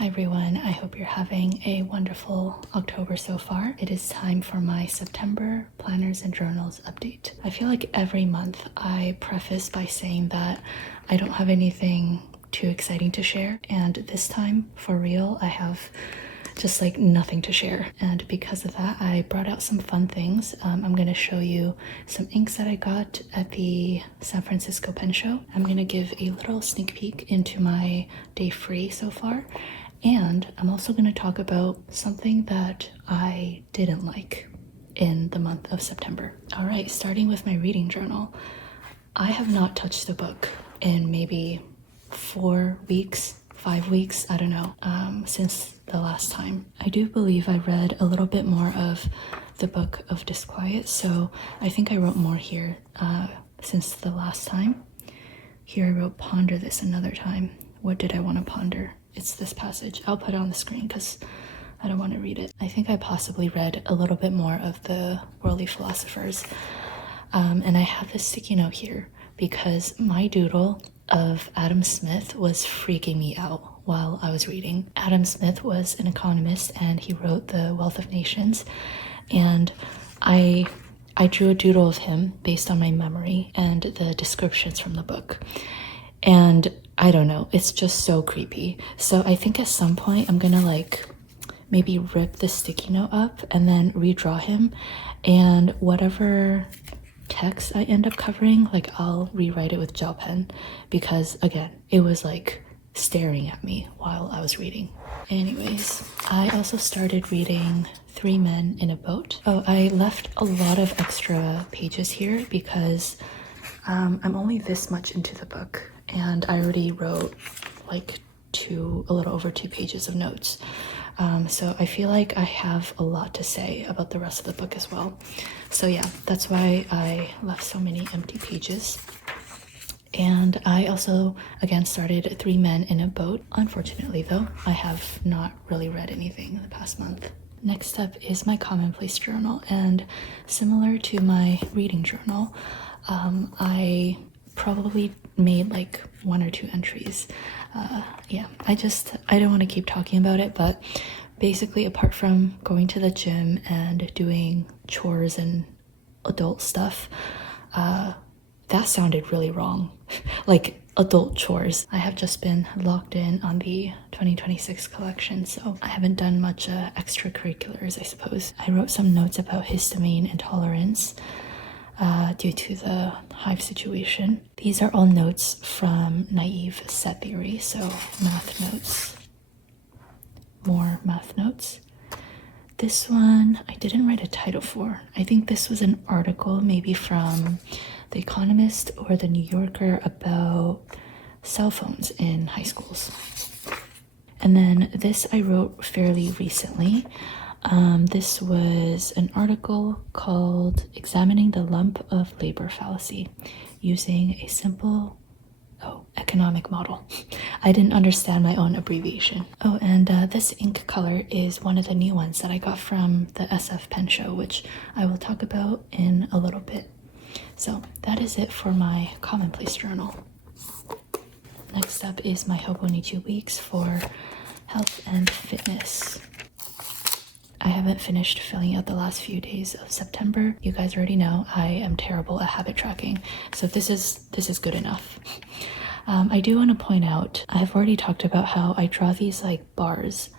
Hi everyone, I hope you're having a wonderful October so far. It is time for my September planners and journals update. I feel like every month I preface by saying that I don't have anything too exciting to share, and this time, for real, I have just like nothing to share. And because of that, I brought out some fun things. I'm going to show you some inks that I got at the San Francisco pen show. I'm going to give a little sneak peek into my day free so far. And I'm also going to talk about something that I didn't like in the month of September. All right, starting with my reading journal. I have not touched the book in maybe 4 weeks, 5 weeks, I don't know, since the last time. I do believe I read a little bit more of the Book of Disquiet, so I think I wrote more here since the last time. Here I wrote ponder this another time. What did I want to ponder? It's this passage. I'll put it on the screen because I don't want to read it. I think I possibly read a little bit more of the worldly philosophers. And I have this sticky note here because my doodle of Adam Smith was freaking me out while I was reading. Adam Smith was an economist and he wrote The Wealth of Nations. And I drew a doodle of him based on my memory and the descriptions from the book. And I don't know, it's just so creepy. So I think at some point I'm gonna like maybe rip the sticky note up and then redraw him, and whatever text I end up covering, like I'll rewrite it with gel pen, because again, it was like staring at me while I was reading. Anyways, I also started reading Three Men in a Boat. Oh, I left a lot of extra pages here because I'm only this much into the book and I already wrote like a little over 2 pages of notes. So I feel like I have a lot to say about the rest of the book as well. So yeah, that's why I left so many empty pages. And I also, again, started Three Men in a Boat. Unfortunately though, I have not really read anything in the past month. Next up is my Commonplace journal, and similar to my reading journal, I probably made like 1 or 2 entries. Yeah, I don't want to keep talking about it, but basically apart from going to the gym and doing chores and adult stuff, that sounded really wrong. Like adult chores. I have just been locked in on the 2026 collection, so I haven't done much extracurriculars, I suppose. I wrote some notes about histamine intolerance due to the hive situation. These are all notes from naive set theory, so math notes. More math notes. This one I didn't write a title for. I think this was an article maybe from The Economist or The New Yorker about cell phones in high schools. And then this I wrote fairly recently. This was an article called Examining the Lump of Labor Fallacy Using a Simple Economic Model. I didn't understand my own abbreviation. Oh, and this ink color is one of the new ones that I got from the SF pen show, which I will talk about in a little bit. So that is it for my Commonplace journal. Next up is my Hobonichi Weeks for health and fitness. I haven't finished filling out the last few days of September. You guys already know I am terrible at habit tracking, so this is good enough. I do want to point out, I've already talked about how I draw these like bars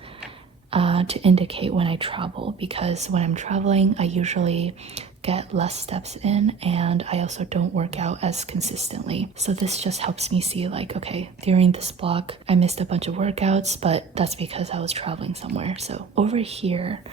to indicate when I travel, because when I'm traveling I usually get less steps in and I also don't work out as consistently. So this just helps me see like, okay, during this block I missed a bunch of workouts, but that's because I was traveling somewhere. So over here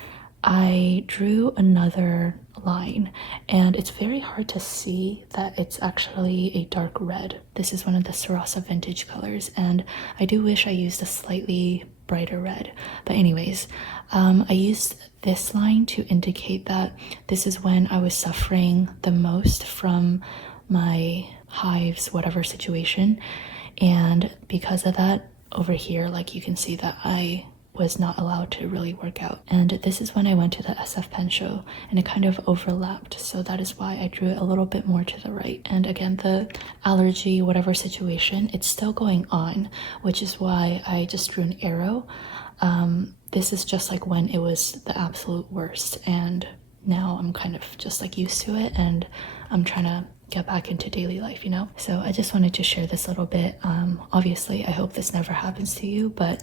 I drew another line and it's very hard to see that it's actually a dark red. This is one of the Sarasa vintage colors and I do wish I used a slightly brighter red. But anyways, I used this line to indicate that this is when I was suffering the most from my hives, whatever situation. And because of that, over here, like you can see that I was not allowed to really work out. And this is when I went to the SF Pen show, and it kind of overlapped, so that is why I drew it a little bit more to the right. And again, the allergy, whatever situation, it's still going on, which is why I just drew an arrow. This is just like when it was the absolute worst, and now I'm kind of just like used to it, and I'm trying to get back into daily life, you know? So I just wanted to share this little bit. Obviously, I hope this never happens to you, but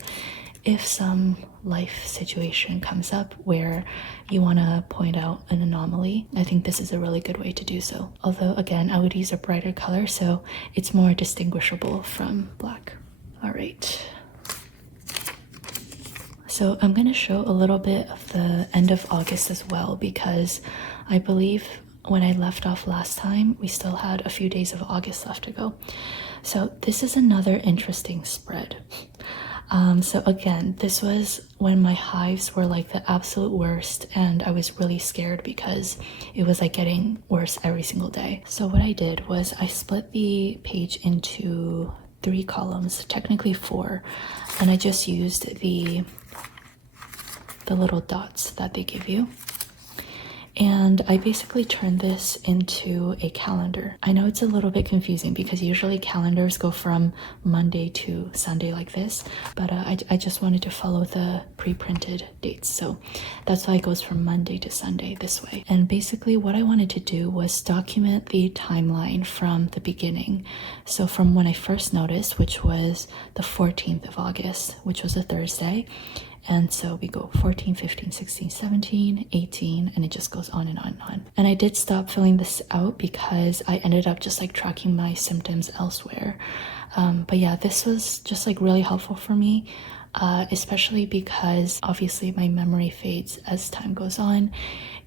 if some life situation comes up where you want to point out an anomaly, I think this is a really good way to do so. Although, again, I would use a brighter color so it's more distinguishable from black. All right. So I'm going to show a little bit of the end of August as well, because I believe when I left off last time, we still had a few days of August left to go. So this is another interesting spread. So again, this was when my hives were like the absolute worst, and I was really scared because it was like getting worse every single day. So what I did was I split the page into 3 columns, technically 4, and I just used the little dots that they give you. And I basically turned this into a calendar. I know it's a little bit confusing because usually calendars go from Monday to Sunday like this, but I just wanted to follow the pre-printed dates. So that's why it goes from Monday to Sunday this way. And basically what I wanted to do was document the timeline from the beginning. So from when I first noticed, which was the 14th of August, which was a Thursday. And so we go 14, 15, 16, 17, 18, and it just goes on and on and on. And I did stop filling this out because I ended up just like tracking my symptoms elsewhere. But yeah, this was just like really helpful for me, especially because obviously my memory fades as time goes on.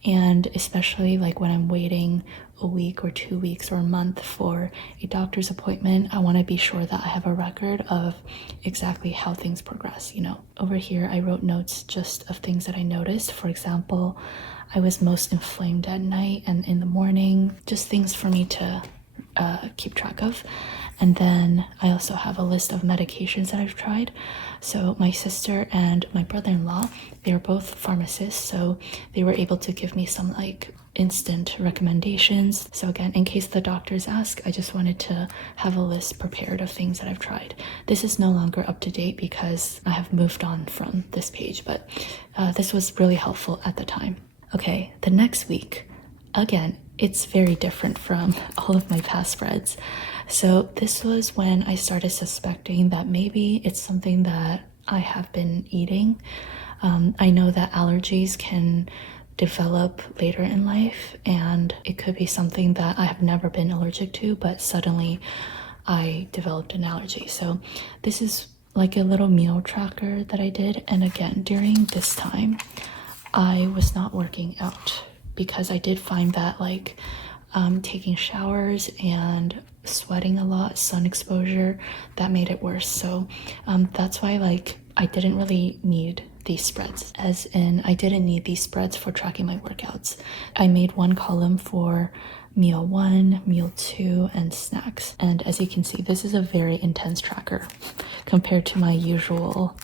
And especially like when I'm waiting a week or 2 weeks or a month for a doctor's appointment, I want to be sure that I have a record of exactly how things progress, you know. Over here, I wrote notes just of things that I noticed. For example, I was most inflamed at night and in the morning, just things for me to keep track of. And then I also have a list of medications that I've tried. So my sister and my brother-in-law, they're both pharmacists, so they were able to give me some like instant recommendations. So again, in case the doctors ask, I just wanted to have a list prepared of things that I've tried. This is no longer up to date because I have moved on from this page, but this was really helpful at the time. Okay, the next week, again, it's very different from all of my past spreads. So this was when I started suspecting that maybe it's something that I have been eating. I know that allergies can develop later in life, and it could be something that I have never been allergic to, but suddenly I developed an allergy. So this is like a little meal tracker that I did. And again, during this time, I was not working out because I did find that like taking showers and sweating a lot, sun exposure, that made it worse. So that's why like I didn't really need these spreads, as in I didn't need these spreads for tracking my workouts. I made one column for meal 1, meal 2, and snacks. And as you can see, this is a very intense tracker compared to my usual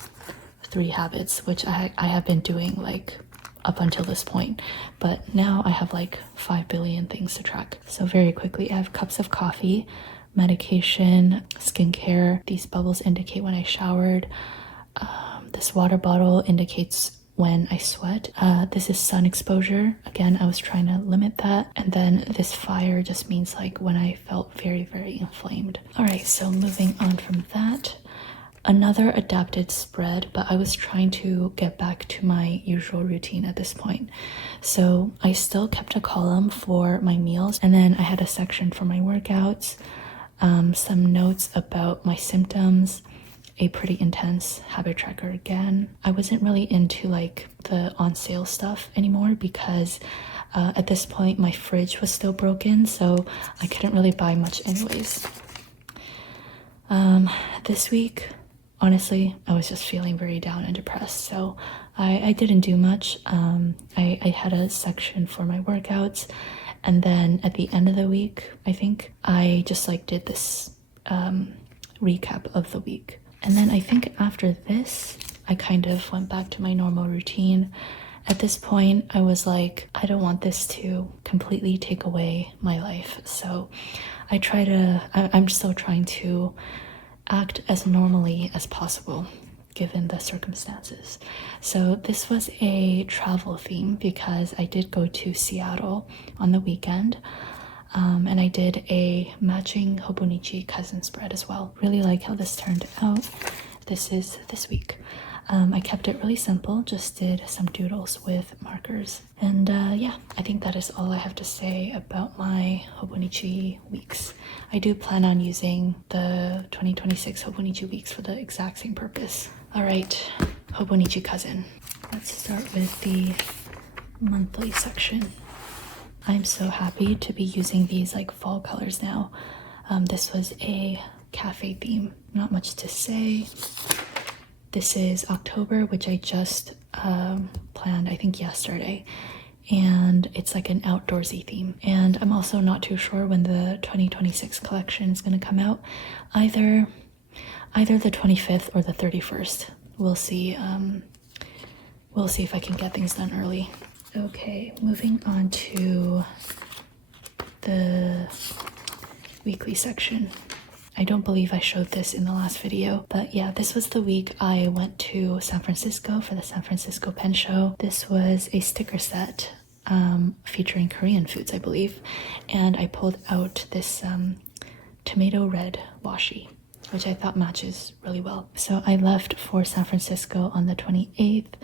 3 habits, which I have been doing like up until this point, but now I have like 5 billion things to track. So very quickly, I have cups of coffee, medication, skincare. These bubbles indicate when I showered. This water bottle indicates when I sweat. This is sun exposure. Again, I was trying to limit that. And then this fire just means like when I felt very, very inflamed. All right, so moving on from that, another adapted spread, but I was trying to get back to my usual routine at this point. So I still kept a column for my meals, and then I had a section for my workouts, some notes about my symptoms, a pretty intense habit tracker again. I wasn't really into like the on sale stuff anymore because at this point my fridge was still broken, so I couldn't really buy much anyways. This week, honestly, I was just feeling very down and depressed, so I didn't do much. I had a section for my workouts, and then at the end of the week, I think, I just like did this recap of the week. And then I think after this, I kind of went back to my normal routine. At this point, I was like, I don't want this to completely take away my life. So I'm still trying to act as normally as possible given the circumstances. So this was a travel theme because I did go to Seattle on the weekend. And I did a matching Hobonichi Cousin spread as well. Really like how this turned out. This is this week. I kept it really simple, just did some doodles with markers. And yeah, I think that is all I have to say about my Hobonichi Weeks. I do plan on using the 2026 Hobonichi Weeks for the exact same purpose. Alright, Hobonichi Cousin. Let's start with the monthly section. I'm so happy to be using these like fall colors now. This was a cafe theme, not much to say. This is October, which I just planned, I think yesterday, and it's like an outdoorsy theme. And I'm also not too sure when the 2026 collection is going to come out. Either the 25th or the 31st. We'll see. We'll see if I can get things done early. Okay, moving on to the weekly section. I don't believe I showed this in the last video, but yeah, this was the week I went to San Francisco for the San Francisco Pen Show. This was a sticker set featuring Korean foods, I believe, and I pulled out this tomato red washi, which I thought matches really well. So I left for San Francisco on the 28th,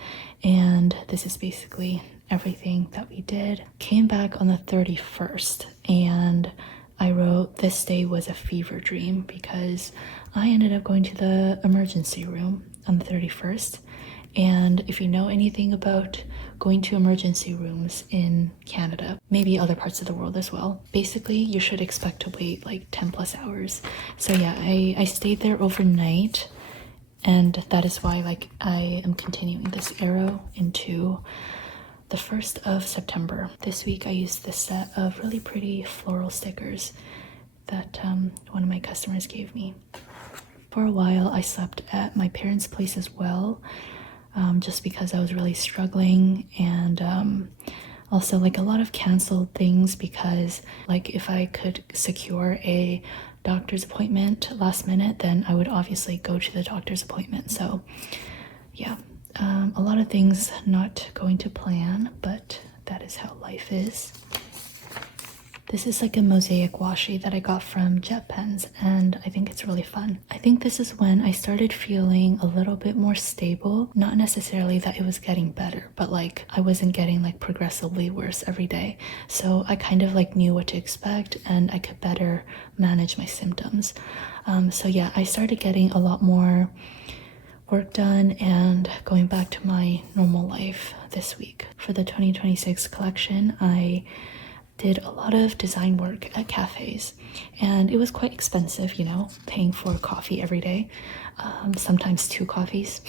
and this is basically everything that we did. Came back on the 31st, and I wrote, "This day was a fever dream," because I ended up going to the emergency room on the 31st. And if you know anything about going to emergency rooms in Canada, maybe other parts of the world as well, basically you should expect to wait like 10 plus hours. So yeah, I stayed there overnight, and that is why like I am continuing this arrow into the 1st of September. This week I used this set of really pretty floral stickers that one of my customers gave me. For a while I slept at my parents' place as well, just because I was really struggling, and also like a lot of canceled things because like if I could secure a doctor's appointment last minute, then I would obviously go to the doctor's appointment. So yeah. A lot of things not going to plan, but that is how life is. This is like a mosaic washi that I got from Jet Pens, and I think it's really fun. I think this is when I started feeling a little bit more stable. Not necessarily that it was getting better, but like I wasn't getting like progressively worse every day. So I kind of like knew what to expect, and I could better manage my symptoms. So yeah, I started getting a lot more work done and going back to my normal life this week. For the 2026 collection, I did a lot of design work at cafes, and it was quite expensive, you know, paying for coffee every day, sometimes 2 coffees.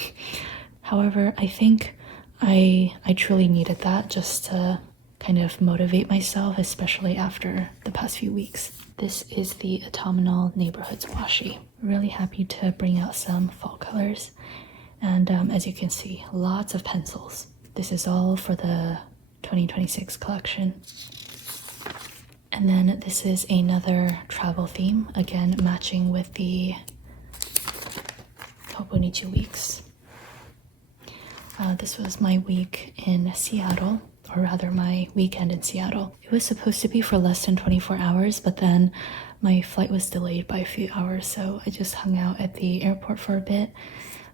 However, I think I truly needed that just to kind of motivate myself, especially after the past few weeks. This is the Autumnal Neighborhoods washi. Really happy to bring out some fall colors, and as you can see, lots of pencils. This is all for the 2026 collection. And then this is another travel theme, again matching with the Hobonichi Weeks. This was my week in Seattle, or rather my weekend in Seattle. It was supposed to be for less than 24 hours, but then my flight was delayed by a few hours, so I just hung out at the airport for a bit,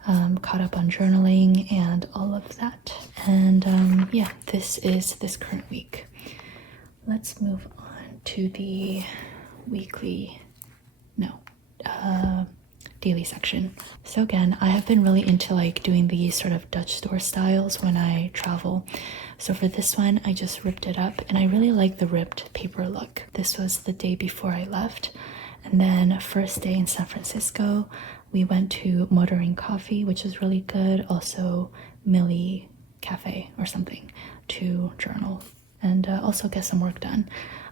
caught up on journaling and all of that. And yeah, this is this current week. Let's move on to the daily section. So again, I have been really into like doing these sort of Dutch store styles when I travel. So for this one, I just ripped it up, and I really like the ripped paper look. This was the day before I left, and then first day in San Francisco, we went to Motoring Coffee, which was really good. Also Millie Cafe or something to journal and also get some work done.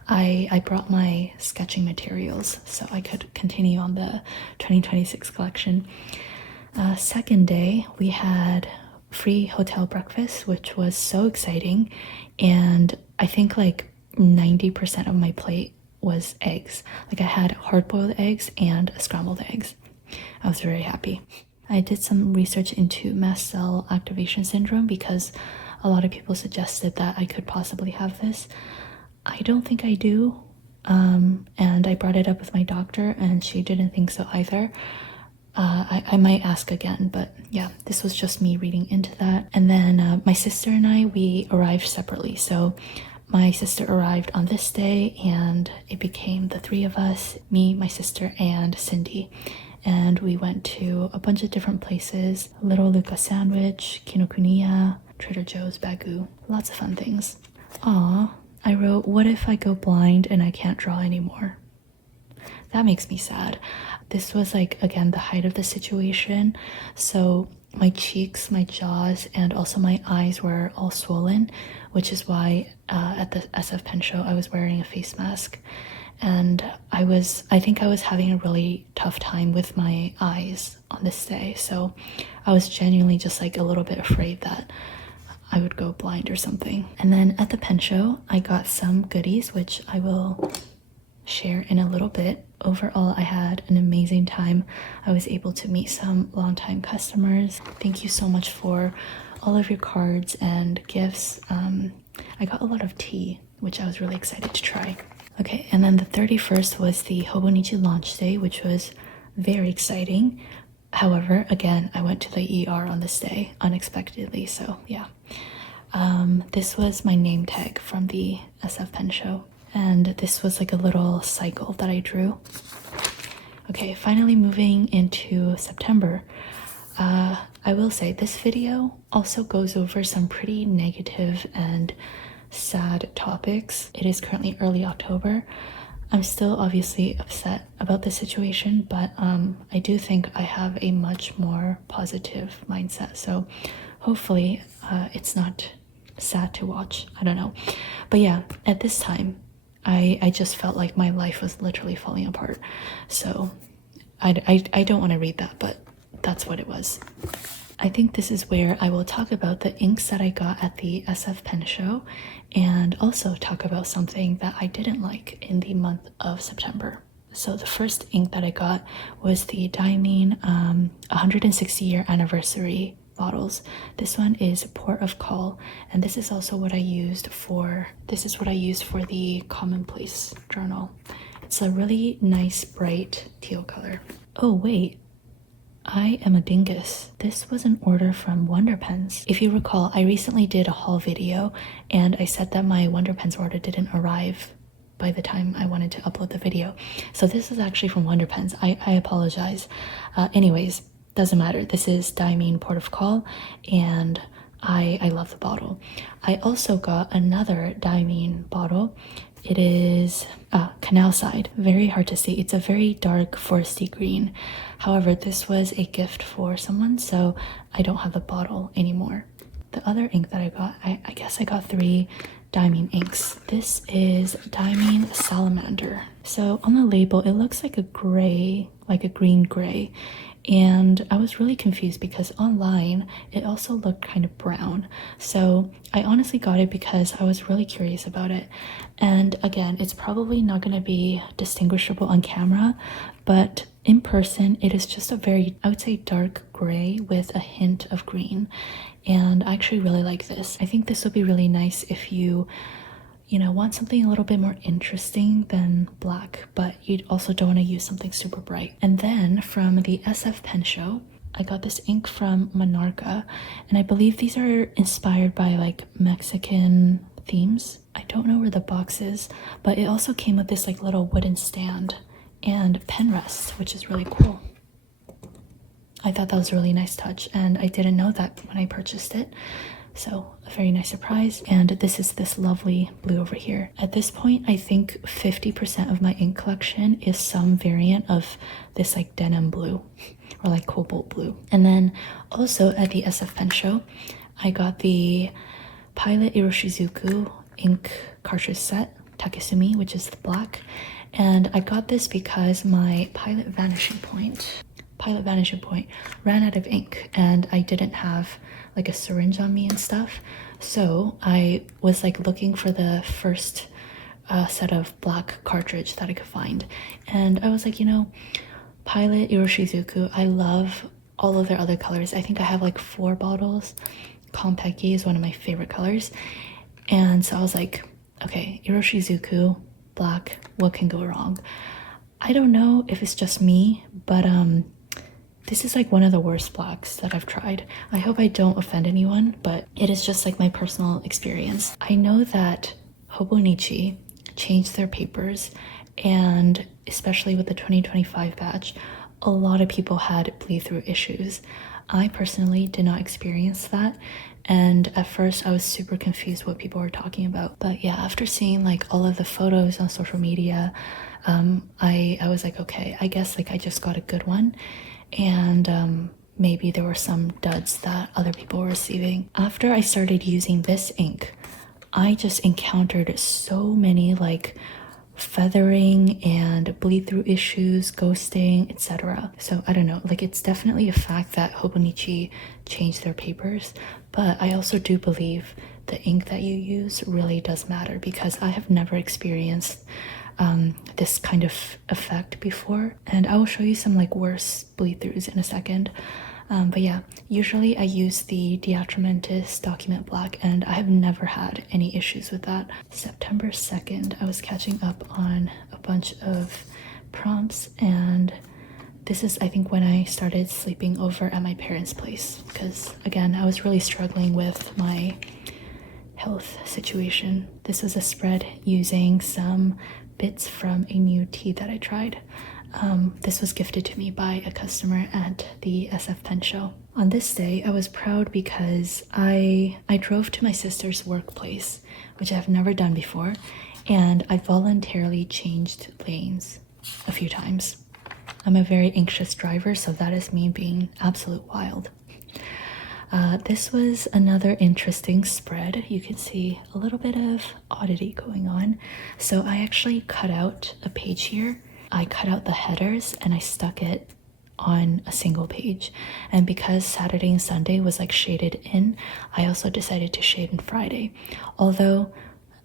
I brought my sketching materials so I could continue on the 2026 collection. Second day, we had free hotel breakfast, which was so exciting. And I think like 90% of my plate was eggs. Like I had hard-boiled eggs and scrambled eggs. I was very happy. I did some research into mast cell activation syndrome because a lot of people suggested that I could possibly have this. I don't think I do. And I brought it up with my doctor and she didn't think so either. I might ask again, but yeah, this was just me reading into that. And then my sister and I, we arrived separately. So my sister arrived on this day and it became the three of us, me, my sister, and Cindy. And we went to a bunch of different places, Little Luca Sandwich, Kinokuniya, Trader Joe's, Bagu, lots of fun things. Aw, I wrote, what if I go blind and I can't draw anymore? That makes me sad. This was like, again, the height of the situation. So my cheeks, my jaws, and also my eyes were all swollen, which is why at the SF Pen show, I was wearing a face mask. And I think I was having a really tough time with my eyes on this day. So I was genuinely just like a little bit afraid that I would go blind or something. And then at the pen show, I got some goodies, which I will share in a little bit. Overall, I had an amazing time. I was able to meet some longtime customers. Thank you so much for all of your cards and gifts. I got a lot of tea, which I was really excited to try. Okay, and then the 31st was the Hobonichi launch day, which was very exciting. However, again, I went to the ER on this day unexpectedly, so yeah. This was my name tag from the SF Pen show, and this was like a little cycle that I drew. Okay, finally moving into September. I will say this video also goes over some pretty negative and sad topics. It is currently early October. I'm still obviously upset about the situation, but I do think I have a much more positive mindset. So hopefully it's not sad to watch. I don't know. But yeah, at this time, I just felt like my life was literally falling apart. So I don't want to read that, but that's what it was. I think this is where I will talk about the inks that I got at the SF Pen show and also talk about something that I didn't like in the month of September. So the first ink that I got was the Diamine 160-year anniversary bottles. This one is Port of Call, and this is also what I used for the Commonplace journal. It's a really nice bright teal color. Oh wait, I am a dingus. This was an order from Wonder Pens. If you recall, I recently did a haul video and I said that my Wonder Pens order didn't arrive by the time I wanted to upload the video. So this is actually from Wonder Pens. I apologize. Anyways, doesn't matter. This is Diamine Port of Call and I love the bottle. I also got another Diamine bottle. It is Canal Side. Very hard to see. It's a very dark foresty green. However, this was a gift for someone, so I don't have the bottle anymore. The other ink that I got, I guess I got 3 Diamine inks. This is Diamine Salamander. So on the label, it looks like a gray, like a green gray. And I was really confused because online it also looked kind of brown. So I honestly got it because I was really curious about it. And again, it's probably not going to be distinguishable on camera, but in person it is just a very, I would say, dark gray with a hint of green. And I actually really like this. I think this would be really nice if you want something a little bit more interesting than black, but you also don't want to use something super bright. And then from the SF Pen show, I got this ink from Monarca, and I believe these are inspired by like Mexican themes. I don't know where the box is, but it also came with this like little wooden stand and pen rest, which is really cool. I thought that was a really nice touch, and I didn't know that when I purchased it. So a very nice surprise. And this is this lovely blue over here. At this point, I think 50% of my ink collection is some variant of this like denim blue or like cobalt blue. And then also at the SF Pen show, I got the Pilot Iroshizuku ink cartridge set, Takesumi, which is the black. And I got this because my Pilot Vanishing Point Pilot Vanishing Point ran out of ink, and I didn't have like a syringe on me and stuff. So I was like looking for the first set of black cartridge that I could find. And I was like, you know, Pilot Iroshizuku, I love all of their other colors. I think I have like 4 bottles. Compact is one of my favorite colors. And so I was like, okay, Iroshizuku, black, what can go wrong? I don't know if it's just me, but this is like one of the worst blacks that I've tried. I hope I don't offend anyone, but it is just like my personal experience. I know that Hobonichi changed their papers, and especially with the 2025 batch, a lot of people had bleed through issues. I personally did not experience that, and at first I was super confused what people were talking about. But yeah, after seeing like all of the photos on social media, I was like, okay, I guess like I just got a good one, and maybe there were some duds that other people were receiving. After I started using this ink, I just encountered so many like feathering and bleed through issues, ghosting, etc. So I don't know, like it's definitely a fact that Hobonichi changed their papers, but I also do believe the ink that you use really does matter, because I have never experienced this kind of effect before, and I will show you some like worse bleed throughs in a second. But yeah, usually I use the DeAtramentis Document Black, and I have never had any issues with that. September 2nd, I was catching up on a bunch of prompts, and this is, I think, when I started sleeping over at my parents' place, because again, I was really struggling with my health situation. This was a spread using some bits from a new tea that I tried. This was gifted to me by a customer at the SF Pen Show. On this day, I was proud because I drove to my sister's workplace, which I've never done before, and I voluntarily changed lanes a few times. I'm a very anxious driver, so that is me being absolute wild. This was another interesting spread. You can see a little bit of oddity going on. So I actually cut out a page here. I cut out the headers and I stuck it on a single page. And because Saturday and Sunday was like shaded in, I also decided to shade in Friday. Although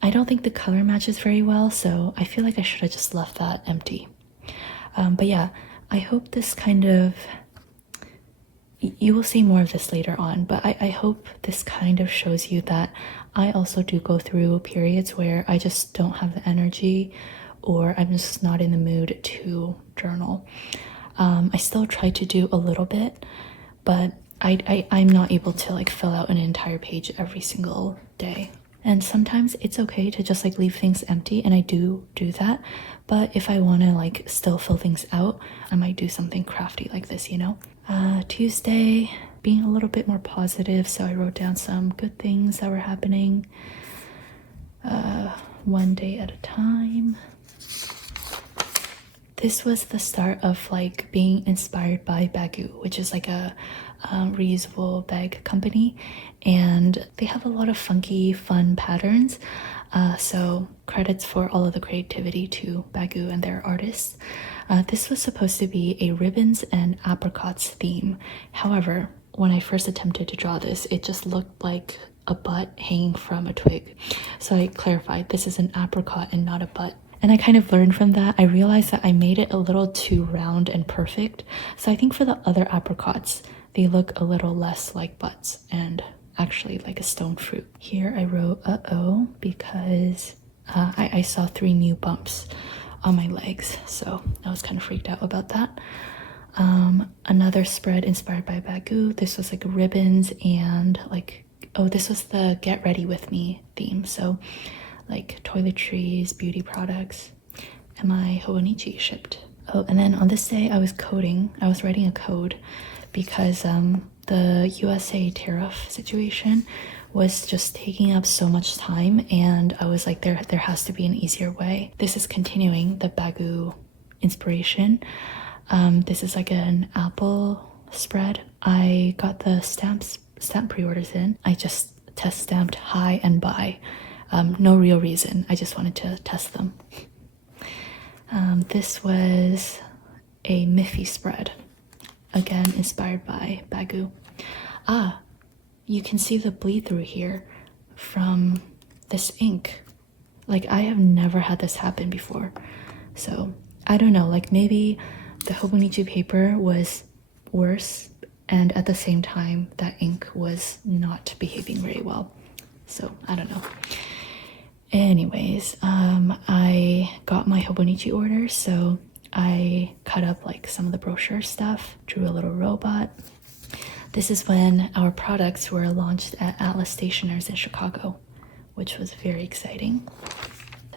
I don't think the color matches very well, so I feel like I should have just left that empty. But yeah, I hope this kind of, you will see more of this later on, but I hope this kind of shows you that I also do go through periods where I just don't have the energy, or I'm just not in the mood to journal. I still try to do a little bit, but I'm not able to like fill out an entire page every single day. And sometimes it's okay to just like leave things empty, and I do that. But if I want to like still fill things out, I might do something crafty like this, you know? Tuesday, being a little bit more positive, so I wrote down some good things that were happening. One day at a time. This was the start of like being inspired by Baggu, which is like a reusable bag company, and they have a lot of funky, fun patterns. So credits for all of the creativity to Baggu and their artists. This was supposed to be a ribbons and apricots theme. However, when I first attempted to draw this, it just looked like a butt hanging from a twig. So I clarified, this is an apricot and not a butt. And I kind of learned from that. I realized that I made it a little too round and perfect. So I think for the other apricots, they look a little less like butts and actually like a stone fruit. Here I wrote uh-oh because I saw 3 new bumps on my legs. So I was kind of freaked out about that. Another spread inspired by Baggu. This was like ribbons and like, oh, this was the Get Ready With Me theme. So like toiletries, beauty products, and my Hobonichi shipped. Oh, and then on this day I was coding. I was writing a code because the USA tariff situation was just taking up so much time, and I was like, there has to be an easier way. This is continuing the Baggu inspiration. This is like an apple spread. I got the stamp pre-orders in. I just test stamped hi and bye. No real reason, I just wanted to test them. This was a Miffy spread. again inspired by Bagu. Ah, you can see the bleed through here from this ink. Like, I have never had this happen before. So I don't know, like maybe the Hobonichi paper was worse, and at the same time that ink was not behaving very well. So I don't know. Anyways, I got my Hobonichi order, so I cut up like some of the brochure stuff, drew a little robot. This is when our products were launched at Atlas Stationers in Chicago, which was very exciting.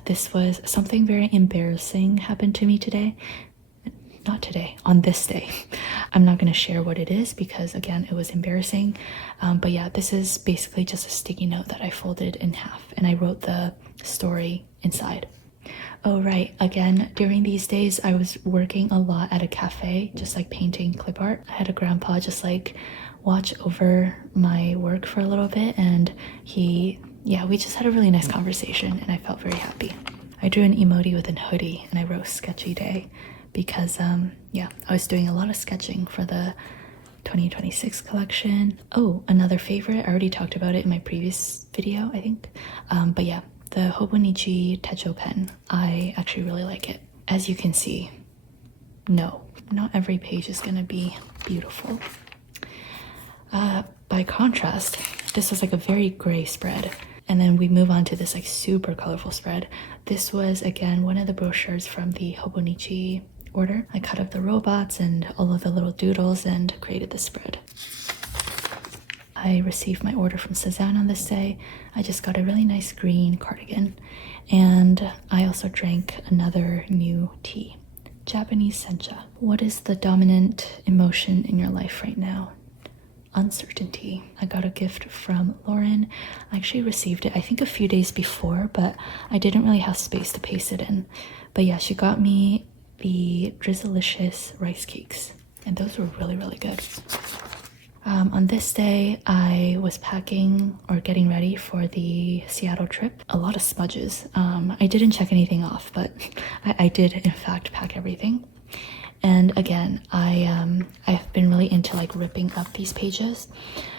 This was something very embarrassing happened to me today. Not today, on this day. I'm not going to share what it is because, again, it was embarrassing. But yeah, this is basically just a sticky note that I folded in half and I wrote the story inside. Oh, right. Again, during these days, I was working a lot at a cafe, just like painting clip art. I had a grandpa just like watch over my work for a little bit, and we just had a really nice conversation and I felt very happy. I drew an emoji with a hoodie and I wrote sketchy day because, I was doing a lot of sketching for the 2026 collection. Oh, another favorite. I already talked about it in my previous video, I think. But yeah, the Hobonichi Techo pen. I actually really like it. As you can see, no, not every page is gonna be beautiful. By contrast, this was like a very gray spread. And then we move on to this like super colorful spread. This was, again, one of the brochures from the Hobonichi order. I cut up the robots and all of the little doodles and created the spread. I received my order from Cezanne on this day. I just got a really nice green cardigan. And I also drank another new tea, Japanese sencha. What is the dominant emotion in your life right now? Uncertainty. I got a gift from Lauren. I actually received it, I think, a few days before, but I didn't really have space to paste it in. But yeah, she got me the Drizzlicious rice cakes, and those were really, really good. On this day, I was packing or getting ready for the Seattle trip. A lot of smudges. I didn't check anything off, but I did, in fact, pack everything. And again, I've been really into like ripping up these pages.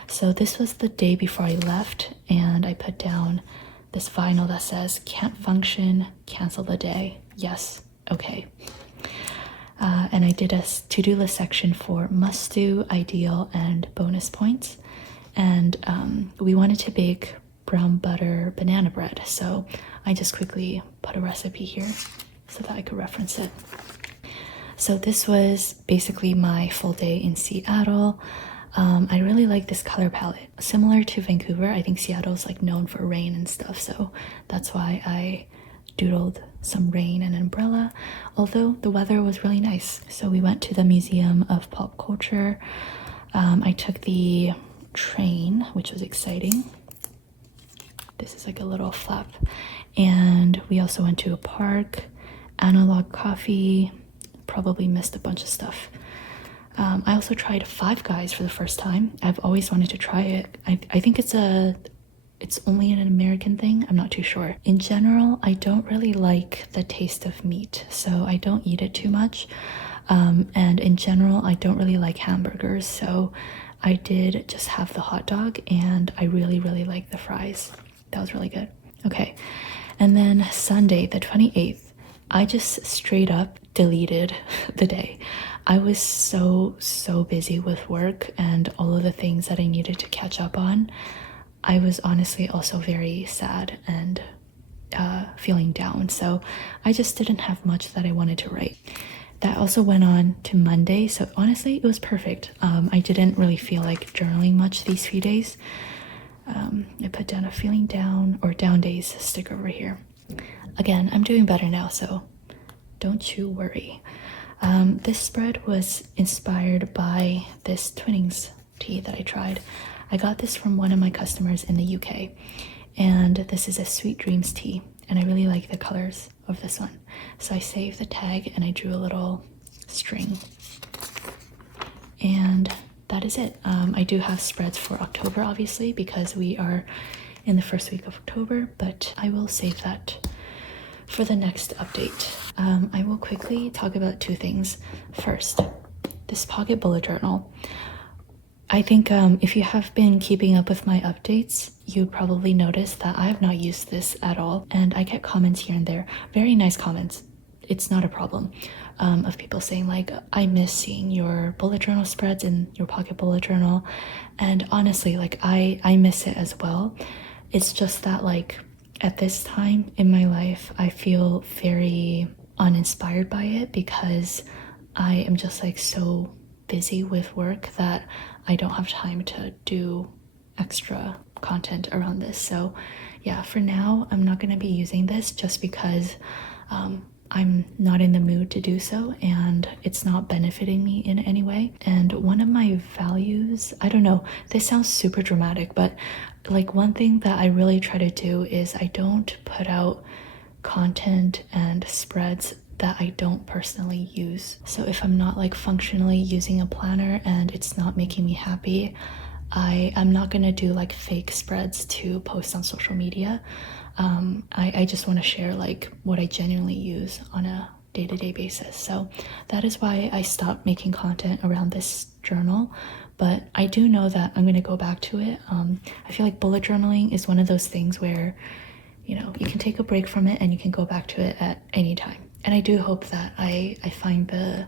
So this was the day before I left, and I put down this vinyl that says, "Can't function, cancel the day. Yes, okay." And I did a to-do list section for must do, ideal, and bonus points. And we wanted to bake brown butter banana bread. So I just quickly put a recipe here so that I could reference it. So this was basically my full day in Seattle. I really like this color palette. Similar to Vancouver, I think Seattle's like known for rain and stuff, so that's why I doodled some rain and an umbrella, although the weather was really nice. So we went to the Museum of Pop Culture. I took the train, which was exciting. This is like a little flap. And we also went to a park, Analog Coffee, probably missed a bunch of stuff. I also tried Five Guys for the first time. I've always wanted to try it. I think it's only an American thing. I'm not too sure. In general, I don't really like the taste of meat, so I don't eat it too much. And in general, I don't really like hamburgers, so I did just have the hot dog, and I really, really like the fries. That was really good. Okay, and then Sunday, the 28th, I just straight up deleted the day. I was so busy with work and all of the things that I needed to catch up on. I was honestly also very sad and feeling down, so I just didn't have much that I wanted to write. That also went on to Monday, so honestly it was perfect. I didn't really feel like journaling much these few days. I put down a feeling down or down days sticker over here. Again, I'm doing better now, so don't you worry. This spread was inspired by this Twinings tea that I tried. I got this from one of my customers in the UK, and this is a Sweet Dreams tea, and I really like the colors of this one. So I saved the tag and I drew a little string, and that is it. I do have spreads for October, obviously, because we are in the first week of October, but I will save that for the next update. I will quickly talk about two things. First, this pocket bullet journal. I think if you have been keeping up with my updates, you probably noticed that I have not used this at all, and I get comments here and there, very nice comments. It's not a problem, of people saying like, I miss seeing your bullet journal spreads in your pocket bullet journal, and honestly, like I miss it as well. It's just that like at this time in my life, I feel very uninspired by it because I am just like so busy with work that I don't have time to do extra content around this. So yeah, for now I'm not going to be using this just because I'm not in the mood to do so, and it's not benefiting me in any way. And one of my values, I don't know, this sounds super dramatic, but like one thing that I really try to do is I don't put out content and spreads that I don't personally use. So if I'm not like functionally using a planner and it's not making me happy, I'm not gonna do like fake spreads to post on social media. I just want to share like what I genuinely use on a day-to-day basis. So that is why I stopped making content around this journal, but I do know that I'm going to go back to it. I feel like bullet journaling is one of those things where, you know, you can take a break from it and you can go back to it at any time. And I do hope that I find the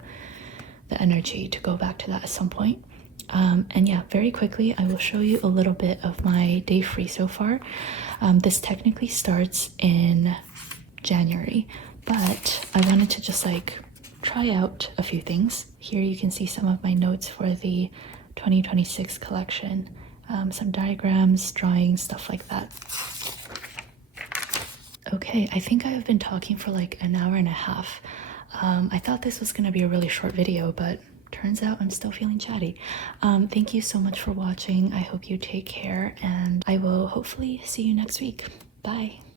energy to go back to that at some point. And yeah, very quickly, I will show you a little bit of my day free so far. This technically starts in January, but I wanted to just like try out a few things. Here you can see some of my notes for the 2026 collection, some diagrams, drawings, stuff like that. Okay, I think I have been talking for like an hour and a half. I thought this was gonna be a really short video, but turns out I'm still feeling chatty. Thank you so much for watching. I hope you take care, and I will hopefully see you next week. Bye.